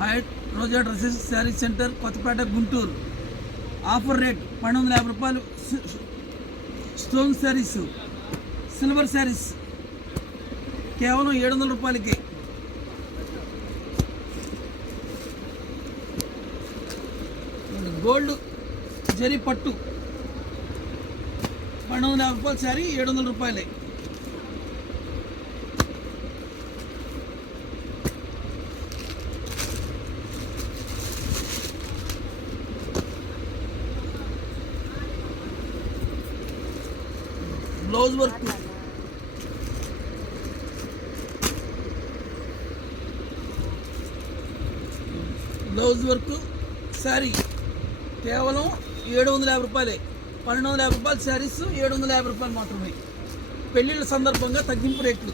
Height Roja dresses sari centre Kothapet Guntur. Offer rate 1250 రూపాయలు. Stone saris, silver saris కేవలం 700 రూపాయలకి. గోల్డ్ జరీ పట్టు 1250 రూపాయల శారీ 700 రూపాయలే. బ్లౌజ్ వర్క్ శారీ కేవలం 750 రూపాయలే. 1250 రూపాయల శారీస్ 750 రూపాయలు మాత్రమే. పెళ్ళిళ్ళ సందర్భంగా తగ్గింపు రేట్లు.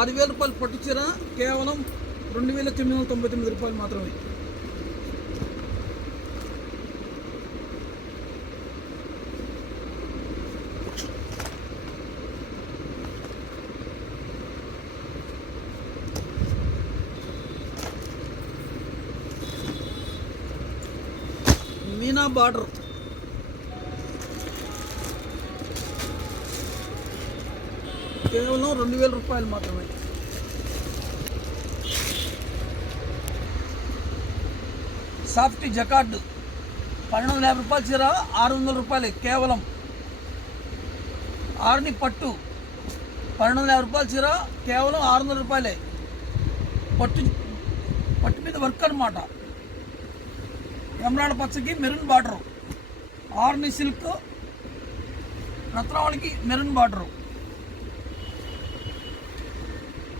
₹6,000 పట్టు చీర కేవలం 2,999 రూపాయలు మాత్రమే. మీనా బార్డర్ కేవలం 2,000 రూపాయలు మాత్రమే. సాఫ్ట్ జకార్డ్ 1250 రూపాయల చీర 600 రూపాయలే కేవలం. ఆర్ని పట్టు 1250 రూపాయల చీర కేవలం 600 రూపాయలే. పట్టు మీద వర్క్ అనమాట. ఎమరాల్డ్ పచ్చకి మెరూన్ బార్డరు. ఆర్ని సిల్క్ రత్నావళికి మెరూన్ బార్డరు.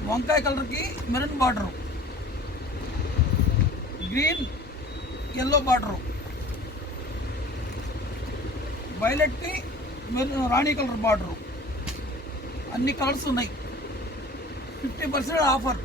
వంకాయ కలర్కి maroon border. Green yellow border. వైలెట్కి రాణి కలర్ బార్డరు. అన్ని కలర్స్ ఉన్నాయి. 50% ఆఫర్.